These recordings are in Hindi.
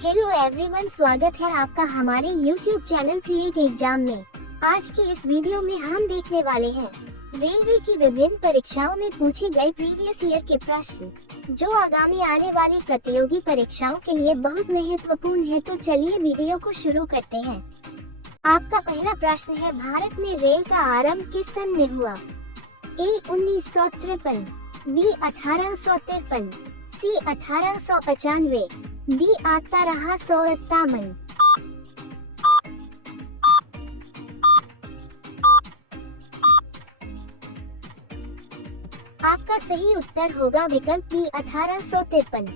हेलो एवरीवन, स्वागत है आपका हमारे YouTube चैनल क्रिएट एग्जाम में। आज की इस वीडियो में हम देखने वाले हैं रेलवे की विभिन्न परीक्षाओं में पूछे गए प्रीवियस ईयर के प्रश्न, जो आगामी आने वाली प्रतियोगी परीक्षाओं के लिए बहुत महत्वपूर्ण है। तो चलिए वीडियो को शुरू करते हैं। आपका पहला प्रश्न है, भारत में रेल का आरंभ किस सन में हुआ? ए 1953, बी 1853, सी 1895, डी आता रहा 151। आपका सही उत्तर होगा विकल्प बी 1853।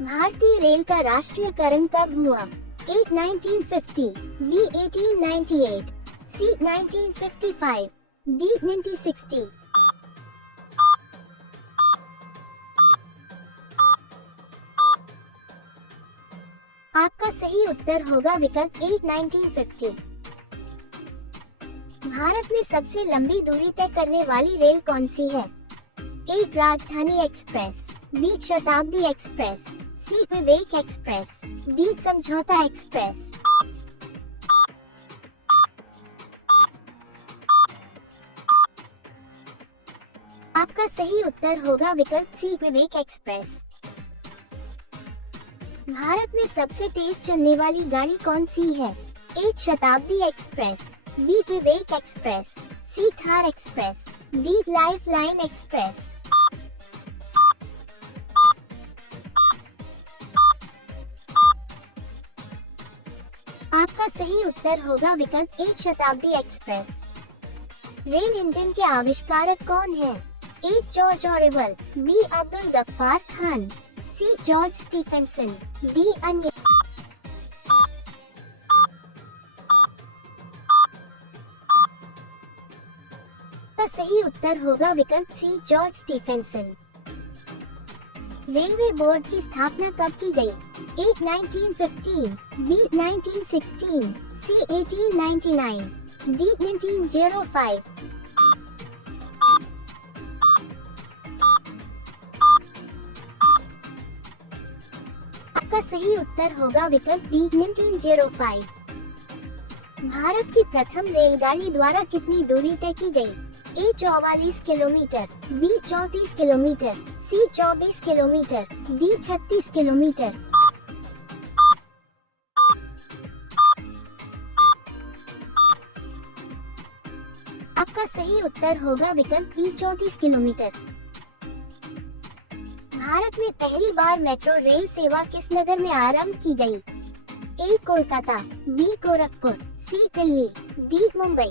भारतीय रेल का राष्ट्रीयकरण कब हुआ? ए 1950, बी 1898, सी 1955, डी 1960। आपका सही उत्तर होगा विकल्प ए 1950। भारत में सबसे लंबी दूरी तय करने वाली रेल कौन सी है? ए राजधानी एक्सप्रेस, बी शताब्दी एक्सप्रेस, सी विवेक एक्सप्रेस, डी समझौता एक्सप्रेस। आपका सही उत्तर होगा विकल्प सी विवेक एक्सप्रेस। भारत में सबसे तेज चलने वाली गाड़ी कौन सी है? A Shatabdi express, B Vivek express, C Thar express, D lifeline express. आपका सही उत्तर होगा विकल्प ए शताब्दी एक्सप्रेस। रेल इंजन के आविष्कारक कौन है? A George Orwell, B Abdul Gaffar Khan, C George Stephenson, D अन्य। का सही उत्तर होगा विकल्प C George Stephenson. Railway board की स्थापना कब की गई? A 1915, B 1916, C 1899, D 1905। आपका सही उत्तर होगा विकल्प डी 1905। भारत की प्रथम रेलगाड़ी द्वारा कितनी दूरी तय की गई? ए 44 किलोमीटर, बी 34 किलोमीटर, सी 24 किलोमीटर, डी 36 किलोमीटर। आपका सही उत्तर होगा विकल्प बी 34 किलोमीटर। भारत में पहली बार मेट्रो रेल सेवा किस नगर में आरंभ की गई? ए कोलकाता, बी गोरखपुर, सी दिल्ली, डी मुंबई।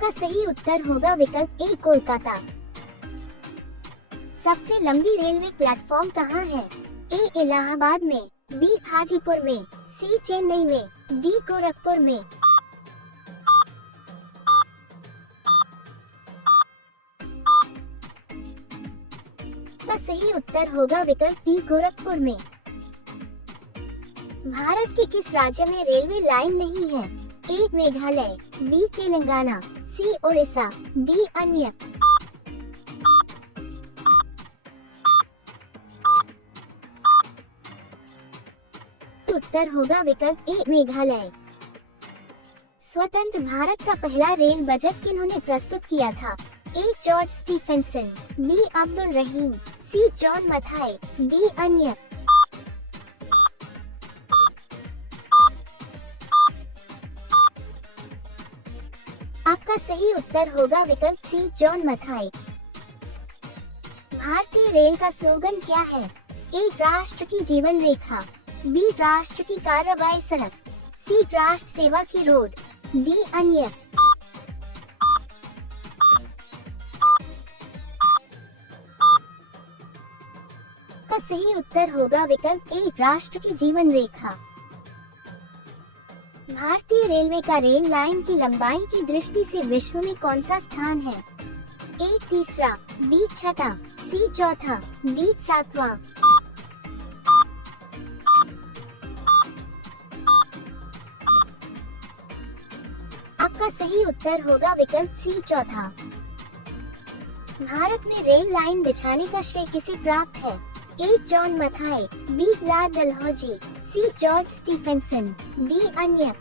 का सही उत्तर होगा विकल्प ए कोलकाता। सबसे लंबी रेलवे प्लेटफॉर्म कहाँ है? ए इलाहाबाद में, बी हाजीपुर में, सी चेन्नई में, डी गोरखपुर में। का सही उत्तर होगा विकल्प डी गोरखपुर में। भारत के किस राज्य में रेलवे लाइन नहीं है? ए मेघालय, बी तेलंगाना, सी ओडिशा, डी अन्य। उत्तर होगा विकल्प ए मेघालय। स्वतंत्र भारत का पहला रेल बजट किन्होंने प्रस्तुत किया था? A George Stephenson, B Abdul Rahim, C John Mathai, D अन्य। आपका सही उत्तर होगा विकल्प सी जॉन मथाई। भारतीय रेल का स्लोगन क्या है? ए राष्ट्र की जीवन रेखा, बी राष्ट्र की कार्रवाई सड़क, सी राष्ट्र सेवा की रोड, डी अन्य। का सही उत्तर होगा विकल्प ए राष्ट्र की जीवन रेखा। भारतीय रेलवे का रेल लाइन की लंबाई की दृष्टि से विश्व में कौन सा स्थान है? ए तीसरा, बी छठा, सी चौथा, डी सातवां। आपका सही उत्तर होगा विकल्प सी चौथा। भारत में रेल लाइन बिछाने का श्रेय किसे प्राप्त है? A John Mathai, B Lord Dalhousie, C George Stephenson, D अन्य।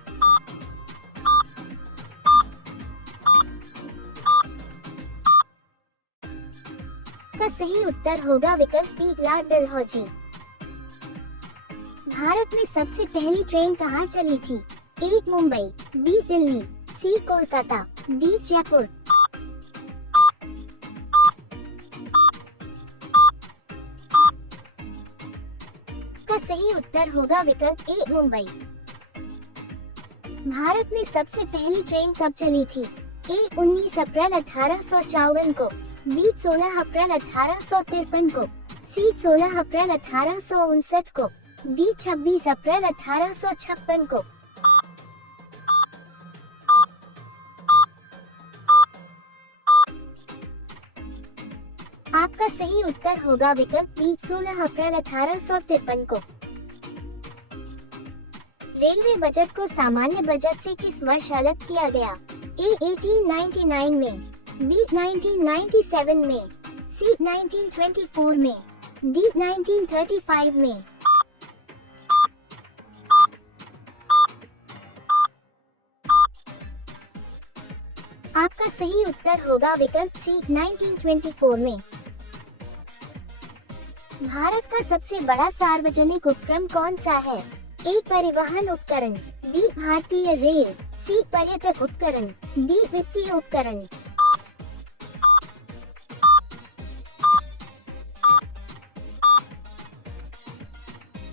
का सही उत्तर होगा विकल्प बी लार्ड डलहौजी। भारत में सबसे पहली ट्रेन कहाँ चली थी? ए मुंबई, बी दिल्ली, सी कोलकाता, डी जयपुर। का सही उत्तर होगा विकल्प ए मुंबई। भारत में सबसे पहली ट्रेन कब चली थी? ए 19 अप्रैल 1854 को, बी 16 अप्रैल 1853 को, सी 16 अप्रैल 1859 को, डी 26 अप्रैल 1856 को। आपका सही उत्तर होगा विकल्प बी 16 अप्रैल 1853 को। रेलवे बजट को सामान्य बजट से किस वर्ष अलग किया गया? ए 1899 में, बी 1997 में, सी 1924 में, डी 1935 में। आपका सही उत्तर होगा विकल्प सी 1924 में। भारत का सबसे बड़ा सार्वजनिक उपक्रम कौन सा है? ए परिवहन उपकरण, बी भारतीय रेल, सी पर्यटक उपकरण, डी वित्तीय उपकरण।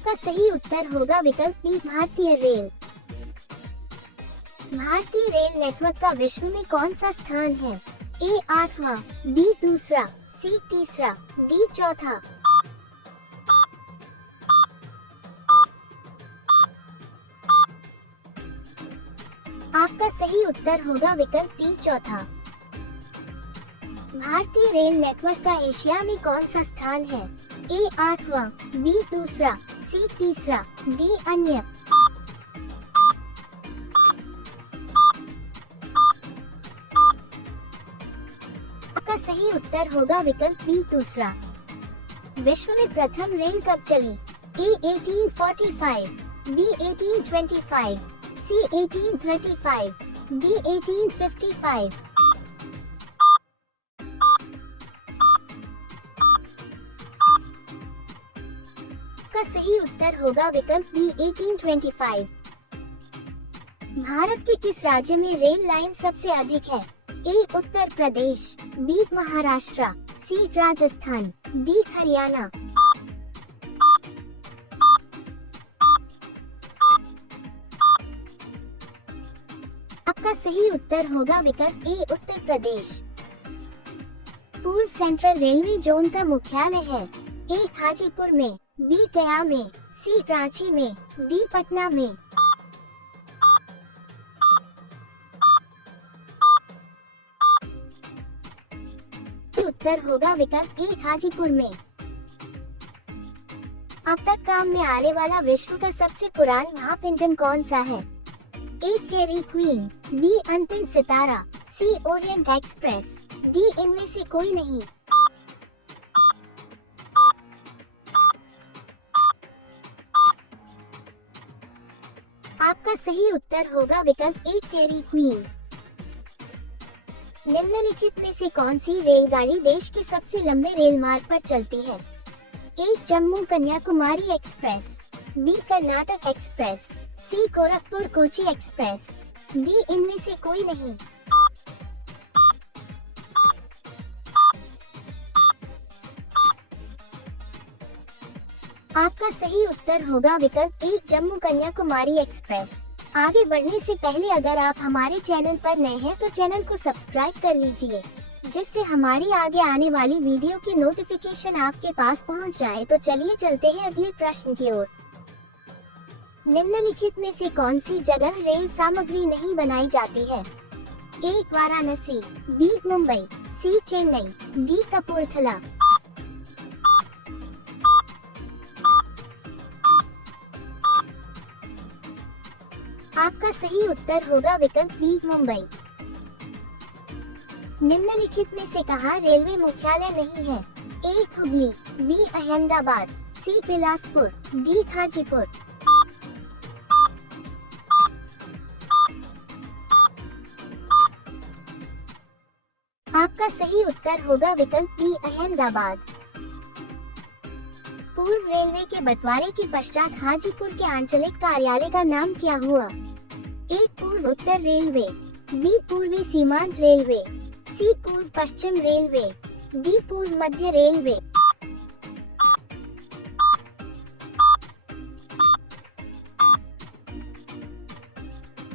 का सही उत्तर होगा विकल्प बी भारतीय रेल। भारतीय रेल नेटवर्क का विश्व में कौन सा स्थान है? ए 8वां, बी दूसरा, सी तीसरा, डी चौथा। आपका सही उत्तर होगा विकल्प डी चौथा। भारतीय रेल नेटवर्क का एशिया में कौन सा स्थान है? ए 8वां, बी दूसरा, सी तीसरा, डी अन्य। आपका सही उत्तर होगा विकल्प बी दूसरा। विश्व में प्रथम रेल कब चली? ए 1845, बी 1825, सी 1835, डी 1855। का सही उत्तर होगा विकल्प बी 1825। भारत के किस राज्य में रेल लाइन सबसे अधिक है? ए उत्तर प्रदेश, बी महाराष्ट्र, सी राजस्थान, डी हरियाणा। आपका सही उत्तर होगा विकल्प ए उत्तर प्रदेश। पूर्व सेंट्रल रेलवे जोन का मुख्यालय है? ए हाजीपुर में, बी गया में, सी रांची में, डी पटना में। उत्तर होगा विकल्प ए हाजीपुर में। अब तक काम में आने वाला विश्व का सबसे पुराना भाप इंजन कौन सा है? ए फेरी क्वीन, बी अंतिम सितारा, सी ओरिएंट एक्सप्रेस, डी इनमें से कोई नहीं। आपका सही उत्तर होगा विकल्प ए फेरी क्वीन। निम्नलिखित में से कौन सी रेलगाड़ी देश के सबसे लंबे रेल मार्ग पर चलती है? A Jammu Kanyakumari express, B Karnataka express, C Gorakhpur Kochi express, D इनमें से कोई नहीं। आपका सही उत्तर होगा विकल्प ए जम्मू कन्याकुमारी एक्सप्रेस। आगे बढ़ने से पहले अगर आप हमारे चैनल पर नए हैं तो चैनल को सब्सक्राइब कर लीजिए, जिससे हमारी आगे आने वाली वीडियो की नोटिफिकेशन आपके पास पहुंच जाए। तो चलिए चलते हैं अगले प्रश्न की ओर। निम्नलिखित में से कौन सी जगह रेल सामग्री नहीं बनाई जाती है? ए वाराणसी, बी मुंबई, सी चेन्नई, डी कपूरथला। आपका सही उत्तर होगा विकल्प बी मुंबई। निम्नलिखित में से कहाँ रेलवे मुख्यालय नहीं है? ए हुबली, बी अहमदाबाद, सी बिलासपुर, डी हाजीपुर। आपका सही उत्तर होगा विकल्प बी अहमदाबाद। पूर्व रेलवे के बंटवारे के पश्चात हाजीपुर के आंचलिक कार्यालय का नाम क्या हुआ? ए पूर्व उत्तर रेलवे, बी पूर्वी सीमांत रेलवे, सी पूर्व पश्चिम रेलवे, डी पूर्व मध्य रेलवे।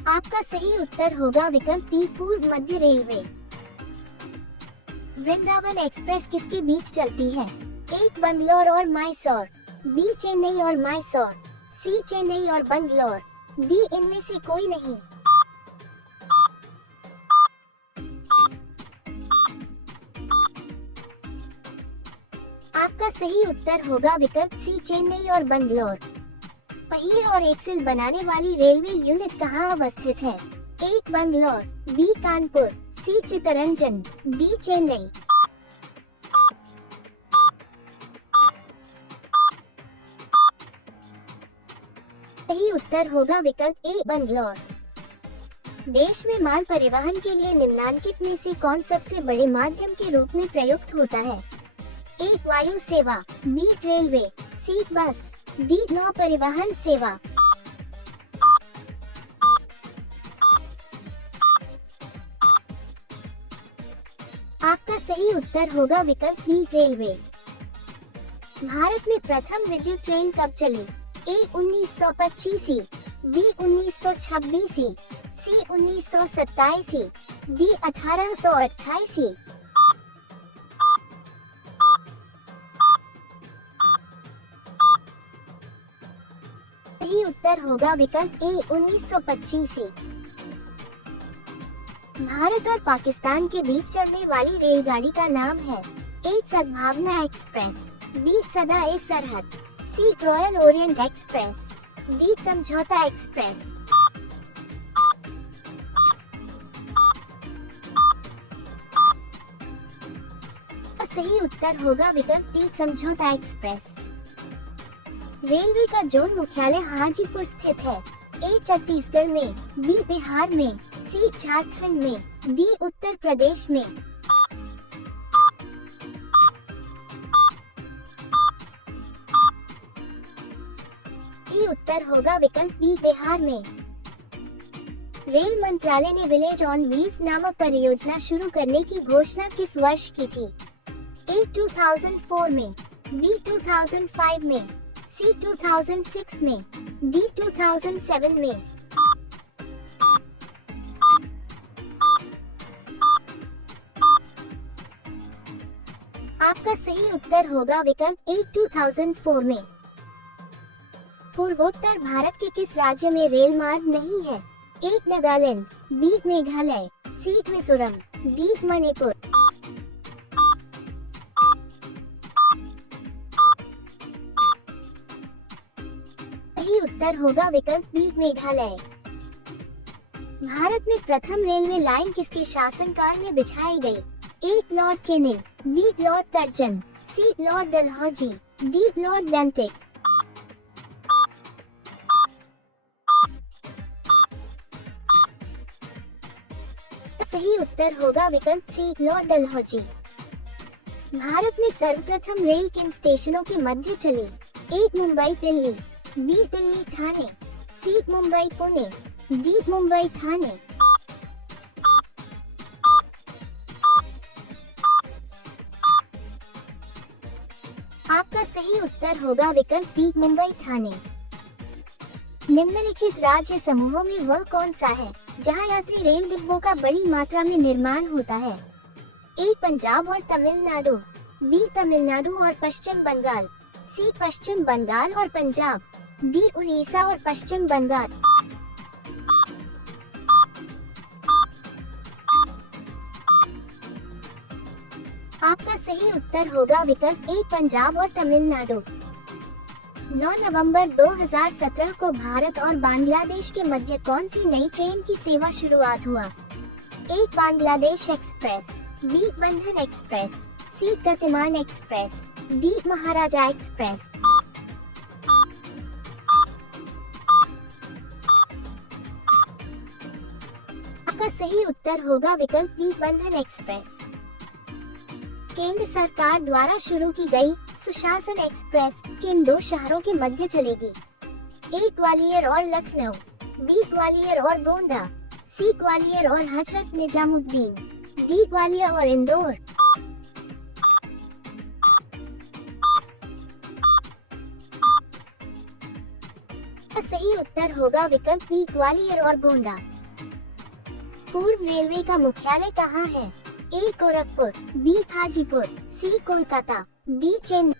आपका सही उत्तर होगा विकल्प डी पूर्व मध्य रेलवे। वृंदावन एक्सप्रेस किसके बीच चलती है? ए बंगलौर और मैसूर, बी चेन्नई और मैसूर, सी चेन्नई और बंगलौर, डी इनमें से कोई नहीं। आपका सही उत्तर होगा विकल्प सी चेन्नई और बंगलौर। पहिए और एक्सल बनाने वाली रेलवे यूनिट कहाँ अवस्थित है? ए बंगलौर, बी कानपुर, सी चित्तरंजन, डी चेन्नई। सही उत्तर होगा विकल्प ए बंगलौर। देश में माल परिवहन के लिए निम्नलिखित में से कौन सबसे बड़े माध्यम के रूप में प्रयुक्त होता है? ए वायु सेवा, बी रेलवे, सी बस, डी नौ परिवहन सेवा। आपका सही उत्तर होगा विकल्प बी रेलवे। भारत में प्रथम विद्युत ट्रेन कब चली? ए 1925, बी 1926, सी 1927, डी 1828। सही उत्तर होगा विकल्प ए 1925। भारत और पाकिस्तान के बीच चलने वाली रेलगाड़ी का नाम है? ए सद्भावना एक्सप्रेस, बी सदा ए सरहद, सी रॉयल ओरिएंट एक्सप्रेस, डी समझौता एक्सप्रेस। सही उत्तर होगा विकल्प डी समझौता एक्सप्रेस। रेलवे का जोन मुख्यालय हाजीपुर स्थित है? ए छत्तीसगढ़ में, बी बिहार में, सी झारखंड में, डी उत्तर प्रदेश में। सही उत्तर होगा विकल्प बी बिहार में। रेल मंत्रालय ने विलेज ऑन व्हील्स नामक परियोजना शुरू करने की घोषणा किस वर्ष की थी? ए 2004 में, बी 2005 में, सी 2006 में, डी 2007 में। आपका सही उत्तर होगा विकल्प ए 2004 में। पूर्वोत्तर भारत के किस राज्य में रेल मार्ग नहीं है? ए नागालैंड, बी मेघालय, सी मिजोरम, डी मणिपुर। सही उत्तर होगा विकल्प बी मेघालय। भारत में प्रथम रेलवे लाइन किसके शासनकाल में बिछाई गई? A Lord Canning, B Lord Curzon, C Lord Dalhousie, D Lord Bentinck. सही उत्तर होगा विकल्प सी लॉर्ड डलहौजी। भारत में सर्वप्रथम रेल किन स्टेशनों के मध्य चली? ए मुंबई दिल्ली, बी दिल्ली थाने, सी मुंबई पुणे, डी मुंबई थाने। आपका सही उत्तर होगा विकल्प डी मुंबई थाने। निम्नलिखित राज्य समूहों में वह कौन सा है जहां यात्री रेल डिब्बों का बड़ी मात्रा में निर्माण होता है? ए पंजाब और तमिलनाडु, बी तमिलनाडु और पश्चिम बंगाल, सी पश्चिम बंगाल और पंजाब, डी उड़ीसा और पश्चिम बंगाल। आपका सही उत्तर होगा विकल्प ए पंजाब और तमिलनाडु। 9 नवंबर 2017 को भारत और बांग्लादेश के मध्य कौन सी नई ट्रेन की सेवा शुरुआत हुआ? ए बांग्लादेश एक्सप्रेस, बी बंधन एक्सप्रेस, सी गतिमान एक्सप्रेस, डी महाराजा एक्सप्रेस। आपका सही उत्तर होगा विकल्प बी बंधन एक्सप्रेस। केंद्र सरकार द्वारा शुरू की गई सुशासन एक्सप्रेस किन दो शहरों के मध्य चलेगी? ए ग्वालियर और लखनऊ, बी ग्वालियर और गोंडा, सी ग्वालियर और हजरत निजामुद्दीन, डी ग्वालियर और इंदौर। सही उत्तर होगा विकल्प बी ग्वालियर और गोंडा। पूर्व रेलवे का मुख्यालय कहाँ है? ए गोरखपुर, बी हाजीपुर, सी कोलकाता, डी चेन्नई।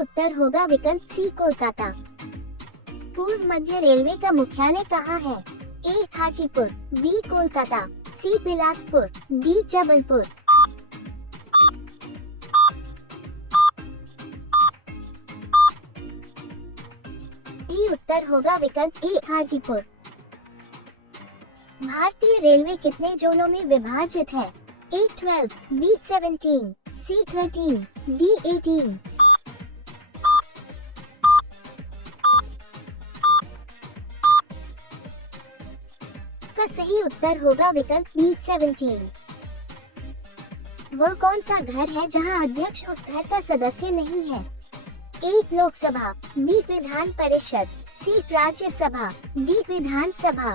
उत्तर होगा विकल्प सी कोलकाता। पूर्व मध्य रेलवे का मुख्यालय कहाँ है? ए हाजीपुर, बी कोलकाता, सी बिलासपुर, डी जबलपुर। उत्तर होगा विकल्प ए हाजीपुर। भारतीय रेलवे कितने जोनों में विभाजित है? ए 12, बी 17, सी 13, डी 18। का सही उत्तर होगा विकल्प बी 17। वह कौन सा घर है जहां अध्यक्ष उस घर का सदस्य नहीं है? ए लोकसभा, बी विधान परिषद, सी राज्यसभा, डी विधानसभा।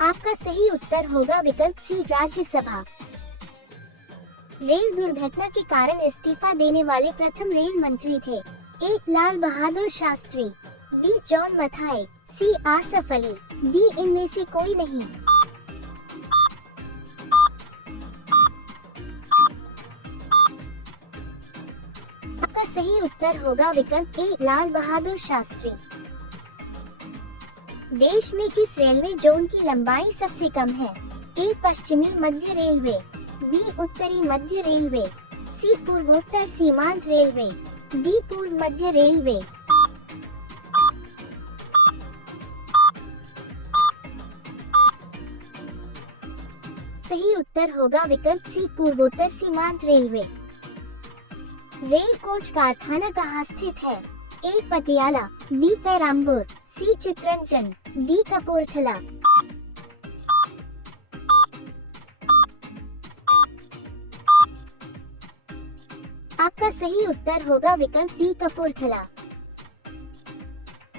आपका सही उत्तर होगा विकल्प सी राज्यसभा। रेल दुर्घटना के कारण इस्तीफा देने वाले प्रथम रेल मंत्री थे? ए लाल बहादुर शास्त्री, बी जॉन मथाई, सी आसफ अली, डी इनमें से कोई नहीं। सही उत्तर होगा विकल्प ए लाल बहादुर शास्त्री। देश में किस रेलवे जोन की लंबाई सबसे कम है? ए पश्चिमी मध्य रेलवे, बी उत्तरी मध्य रेलवे, सी पूर्वोत्तर सीमांत रेलवे, डी पूर्व मध्य रेलवे। सही उत्तर होगा विकल्प सी पूर्वोत्तर सीमांत रेलवे। रेल कोच कारखाना कहाँ स्थित है? A Patiala, B Perambur, C Chittaranjan, D Kapurthala. आपका सही उत्तर होगा विकल्प डी कपूरथला।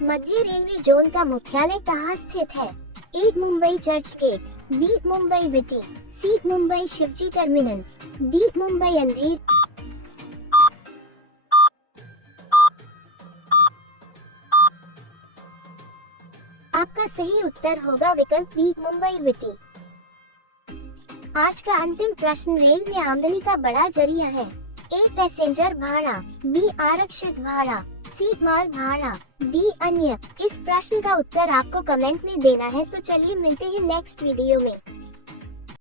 मध्य रेलवे जोन का मुख्यालय कहाँ स्थित है? A Mumbai Churchgate, B Mumbai VT, C Mumbai Shivaji terminal, D Mumbai Andheri. आपका सही उत्तर होगा विकल्प बी मुंबई विटी। आज का अंतिम प्रश्न, रेल में आमदनी का बड़ा जरिया है? ए पैसेंजर भाड़ा, बी आरक्षित भाड़ा, सी माल भाड़ा, डी अन्य। इस प्रश्न का उत्तर आपको कमेंट में देना है। तो चलिए मिलते हैं नेक्स्ट वीडियो में।